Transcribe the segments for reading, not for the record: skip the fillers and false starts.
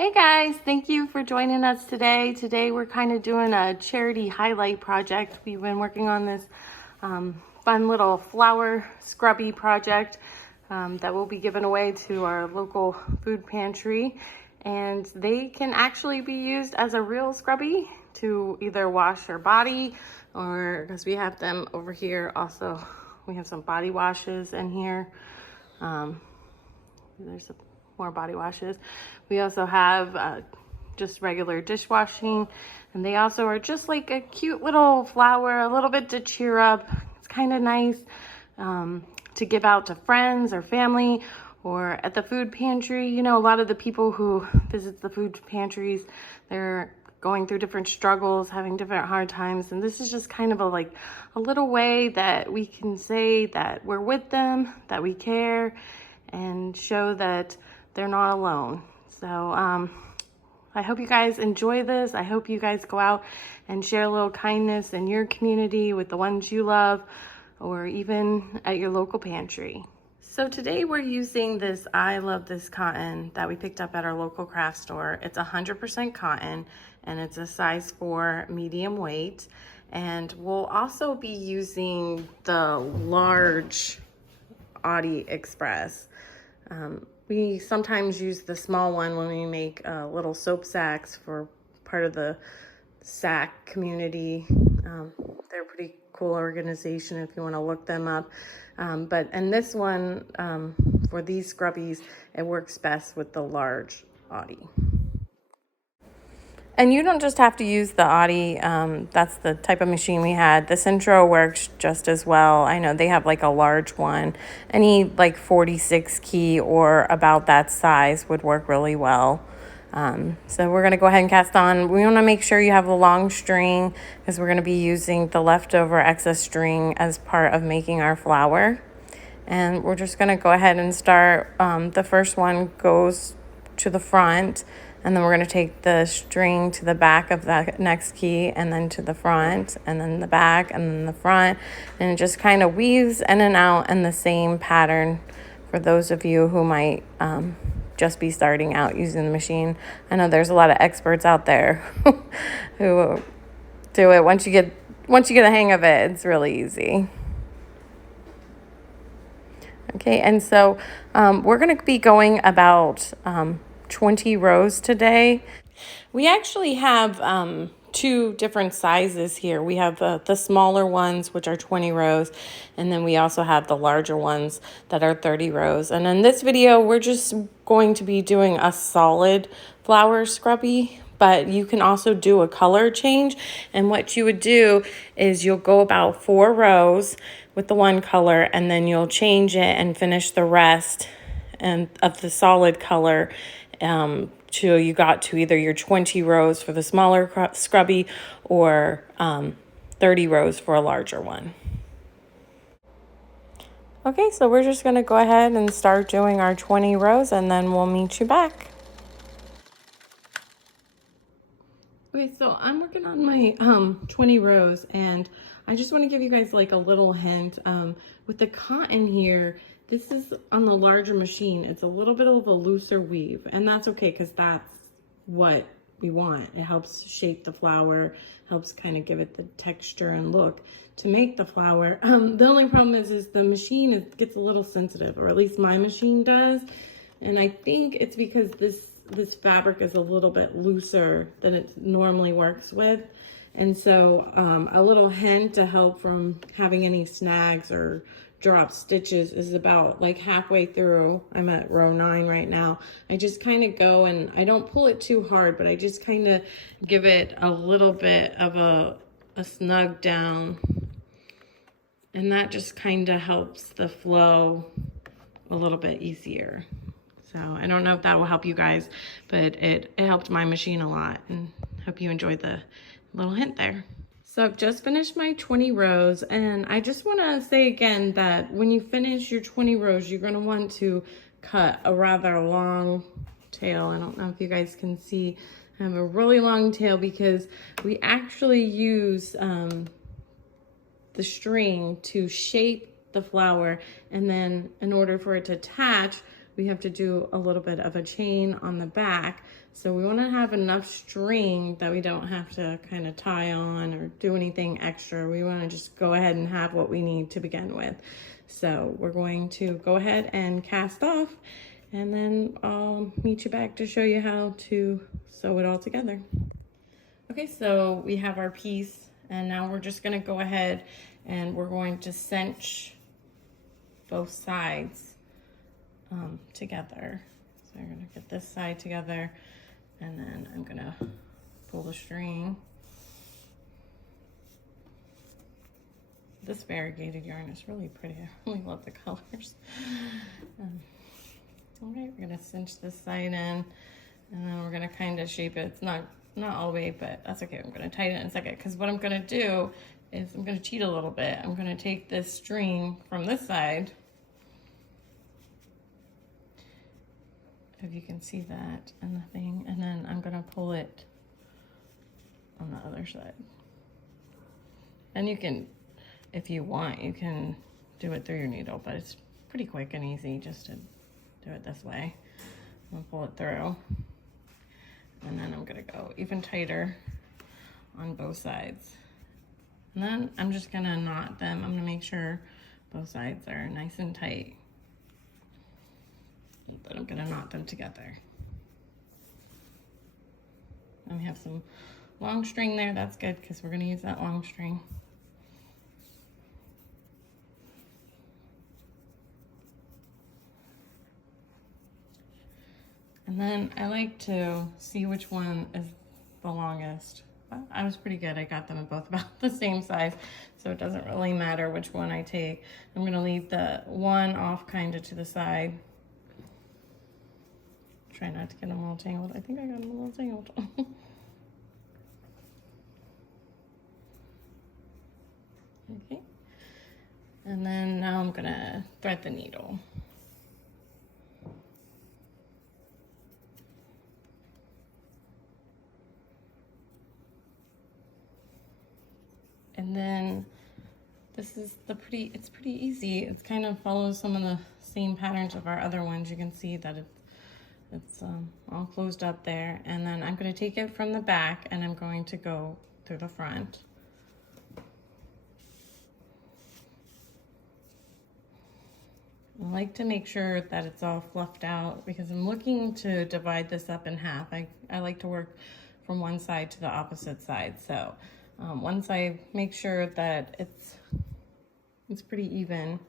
Hey guys, thank you for joining us today. Today we're kind of doing a charity highlight project. We've been working on this fun little flower scrubby project that will be given away to our local food pantry. And they can actually be used as a real scrubby to either wash your body, or because we have them over here also. We have some body washes in here. There's more body washes. We also have just regular dishwashing, and they also are just like a cute little flower, a little bit to cheer up. It's kind of nice to give out to friends or family, or at the food pantry. You know, a lot of the people who visit the food pantries, they're going through different struggles, having different hard times, and this is just kind of a little way that we can say that we're with them, that we care, and show that they're not alone. So I hope you guys enjoy this. I hope you guys go out and share a little kindness in your community with the ones you love, or even at your local pantry. So today we're using this I Love This cotton that we picked up at our local craft store. It's 100% cotton, and it's a size 4 medium weight. And we'll also be using the large Audi Express. We sometimes use the small one when we make little soap sacks for part of the sack community. They're a pretty cool organization if you want to look them up. And this one, for these scrubbies, it works best with the large Audi. And you don't just have to use the Audi, that's the type of machine we had. The Centro works just as well. I know they have like a large one. Any like 46 key or about that size would work really well. So we're gonna go ahead and cast on. We wanna make sure you have a long string, because we're gonna be using the leftover excess string as part of making our flower. And we're just gonna go ahead and start. The first one goes to the front, and then we're going to take the string to the back of that next key, and then to the front, and then the back, and then the front, and it just kind of weaves in and out in the same pattern for those of you who might just be starting out using the machine. I know there's a lot of experts out there who do it. Once you get a hang of it, it's really easy. Okay, and so we're going to be going about 20 rows today. We actually have 2 different sizes here. We have the smaller ones, which are 20 rows, and then we also have the larger ones that are 30 rows. And in this video, we're just going to be doing a solid flower scrubby, but you can also do a color change. And what you would do is you'll go about 4 rows with the one color, and then you'll change it and finish the rest of the solid color till you got to either your 20 rows for the smaller scrubby, or 30 rows for a larger one. Okay, so we're just going to go ahead and start doing our 20 rows, and then we'll meet you back. Okay, so I'm working on my 20 rows, and I just want to give you guys like a little hint. With the cotton here, this is on the larger machine. It's a little bit of a looser weave, and that's okay, because that's what we want. It helps shape the flower, helps kind of give it the texture and look to make the flower. The only problem is the machine gets a little sensitive, or at least my machine does. And I think it's because this fabric is a little bit looser than it normally works with. And so a little hint to help from having any snags or drop stitches is about like halfway through. I'm at row 9 right now. I just kind of go, and I don't pull it too hard, but I just kind of give it a little bit of a snug down. And that just kind of helps the flow a little bit easier. So I don't know if that will help you guys, but it helped my machine a lot, and hope you enjoyed the little hint there. So I've just finished my 20 rows, and I just want to say again that when you finish your 20 rows, you're going to want to cut a rather long tail. I don't know if you guys can see, I have a really long tail because we actually use the string to shape the flower, and then in order for it to attach, we have to do a little bit of a chain on the back. So we want to have enough string that we don't have to kind of tie on or do anything extra. We want to just go ahead and have what we need to begin with. So we're going to go ahead and cast off, and then I'll meet you back to show you how to sew it all together. Okay, so we have our piece, and now we're just going to go ahead and we're going to cinch both sides together. So I'm going to get this side together, and then I'm going to pull the string. This variegated yarn is really pretty. I really love the colors. Okay, we're going to cinch this side in, and then we're going to kind of shape it. It's not all the way, but that's okay. I'm going to tighten it in a second, because what I'm going to do is I'm going to cheat a little bit. I'm going to take this string from this side, if you can see that in the thing, and then I'm going to pull it on the other side. And you can, if you want, you can do it through your needle, but it's pretty quick and easy just to do it this way. I'm going to pull it through, and then I'm going to go even tighter on both sides. And then I'm just going to knot them. I'm going to make sure both sides are nice and tight. But I'm going to knot them together. And we have some long string there. That's good, because we're going to use that long string. And then I like to see which one is the longest. I was pretty good. I got them both about the same size, so it doesn't really matter which one I take. I'm going to leave the one off kind of to the side. Try not to get them all tangled. I think I got them a little tangled. Okay. And then now I'm gonna thread the needle. And then this is it's pretty easy. It kind of follows some of the same patterns of our other ones. You can see that it's all closed up there. And then I'm going to take it from the back, and I'm going to go through the front. I like to make sure that it's all fluffed out, because I'm looking to divide this up in half. I like to work from one side to the opposite side. So once I make sure that it's pretty even,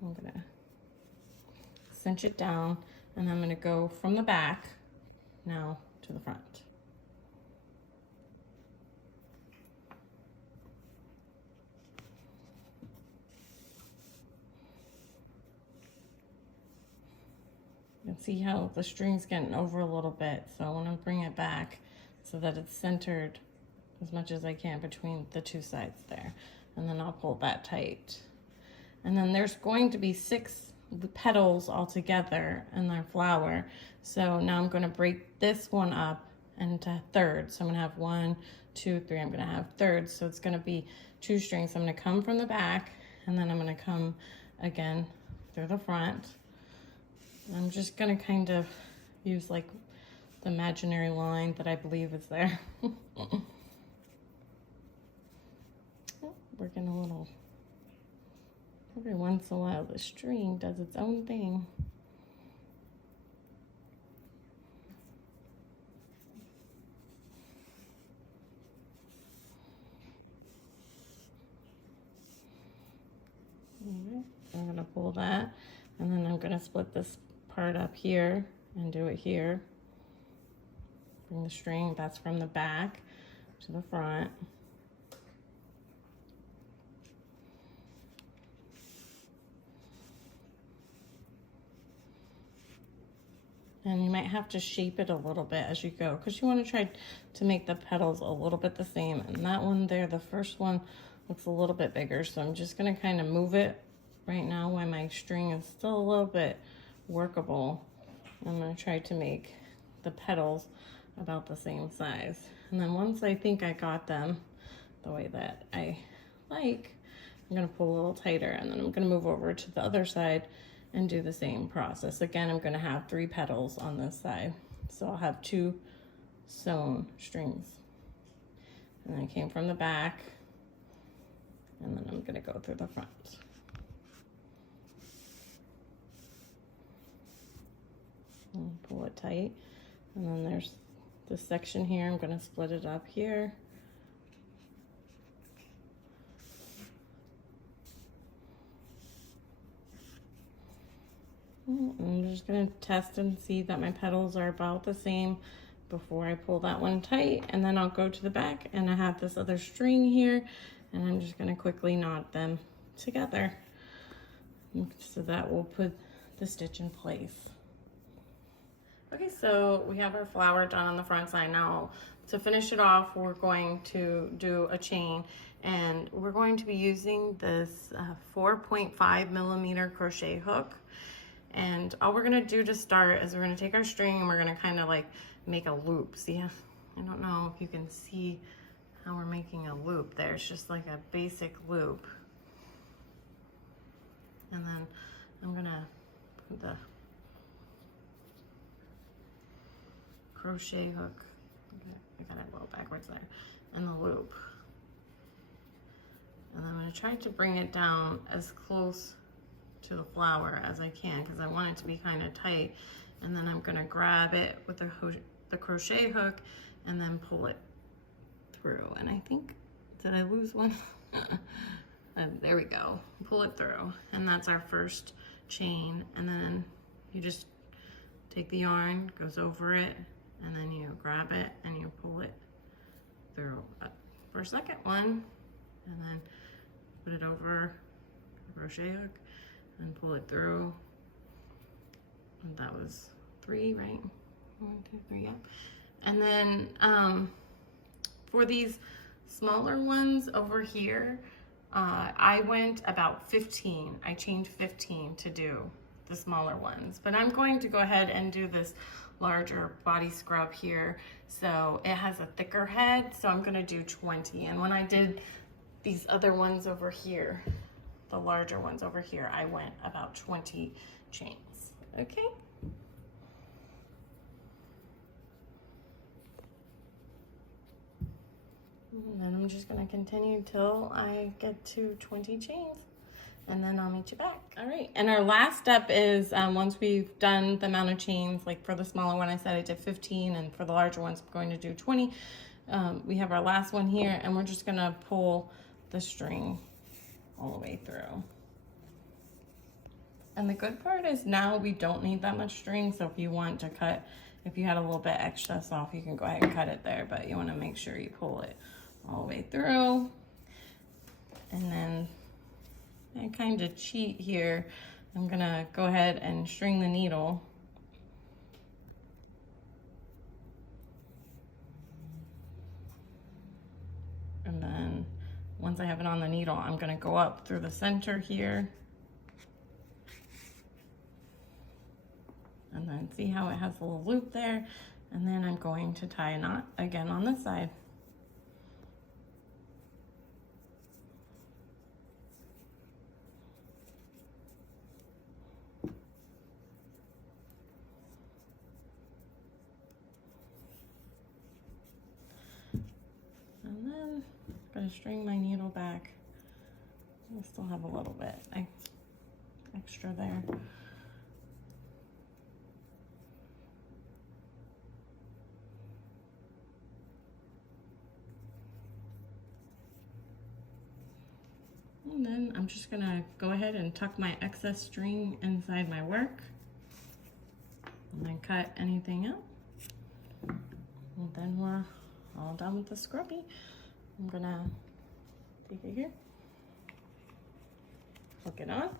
I'm going to cinch it down. And I'm going to go from the back now to the front. You can see how the string's getting over a little bit, so I want to bring it back so that it's centered as much as I can between the two sides there. And then I'll pull that tight. And then there's going to be 6 petals all together in their flower. So now I'm going to break this one up into thirds. So I'm going to have 1, 2, 3. I'm going to have thirds. So it's going to be 2 strings. I'm going to come from the back, and then I'm going to come again through the front. I'm just going to kind of use like the imaginary line that I believe is there. Working a little. Every once in a while, the string does its own thing. Alright, I'm going to pull that, and then I'm going to split this part up here and do it here. Bring the string, that's from the back to the front. And you might have to shape it a little bit as you go, because you want to try to make the petals a little bit the same. And that one there, the first one, looks a little bit bigger. So I'm just going to kind of move it right now while my string is still a little bit workable. I'm going to try to make the petals about the same size. And then once I think I got them the way that I like, I'm going to pull a little tighter, and then I'm going to move over to the other side and do the same process. Again, I'm gonna have 3 petals on this side. So I'll have 2 sewn strings. And then I came from the back, and then I'm gonna go through the front. And pull it tight. And then there's this section here. I'm gonna split it up here. I'm just gonna test and see that my petals are about the same before I pull that one tight, and then I'll go to the back, and I have this other string here, and I'm just gonna quickly knot them together. So that will put the stitch in place. Okay, so we have our flower done on the front side. Now, to finish it off, we're going to do a chain, and we're going to be using this 4.5 millimeter crochet hook. And all we're gonna do to start is we're gonna take our string and we're gonna kind of like make a loop. See, I don't know if you can see how we're making a loop there. It's just like a basic loop. And then I'm gonna put the crochet hook, okay, I got it a little backwards there, and the loop. And I'm gonna try to bring it down as close to the flower as I can, because I want it to be kind of tight. And then I'm gonna grab it with the crochet hook and then pull it through. And I think, did I lose one? There we go, pull it through. And that's our first chain. And then you just take the yarn, goes over it, and then you grab it and you pull it through for a second one, and then put it over the crochet hook and pull it through. And that was 3, right? 1, 2, 3, yeah. And then for these smaller ones over here, I went about 15. I chained 15 to do the smaller ones, but I'm going to go ahead and do this larger body scrub here. So it has a thicker head, so I'm gonna do 20. And when I did these other ones over here, the larger ones over here, I went about 20 chains, okay? And then I'm just gonna continue till I get to 20 chains, and then I'll meet you back. All right, and our last step is once we've done the amount of chains, like for the smaller one, I said I did 15, and for the larger ones, I'm going to do 20. We have our last one here, and we're just gonna pull the string all the way through. And the good part is now we don't need that much string, so if you want to cut, if you had a little bit extra off, you can go ahead and cut it there, but you wanna make sure you pull it all the way through. And then I kind of cheat here. I'm gonna go ahead and string the needle. And then once I have it on the needle, I'm gonna go up through the center here. And then see how it has a little loop there. And then I'm going to tie a knot again on this side. And then I'm gonna string my needle back. I still have a little bit extra there. And then I'm just gonna go ahead and tuck my excess string inside my work, and then cut anything out. And then we're all done with the scrubby. I'm gonna take it here, hook it on,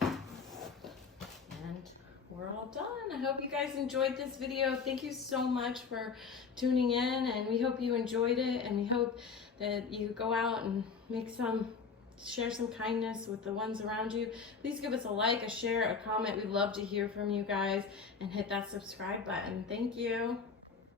and we're all done. I hope you guys enjoyed this video. Thank you so much for tuning in, and we hope you enjoyed it, and we hope that you go out and share some kindness with the ones around you. Please give us a like, a share, a comment. We'd love to hear from you guys, and hit that subscribe button. Thank you.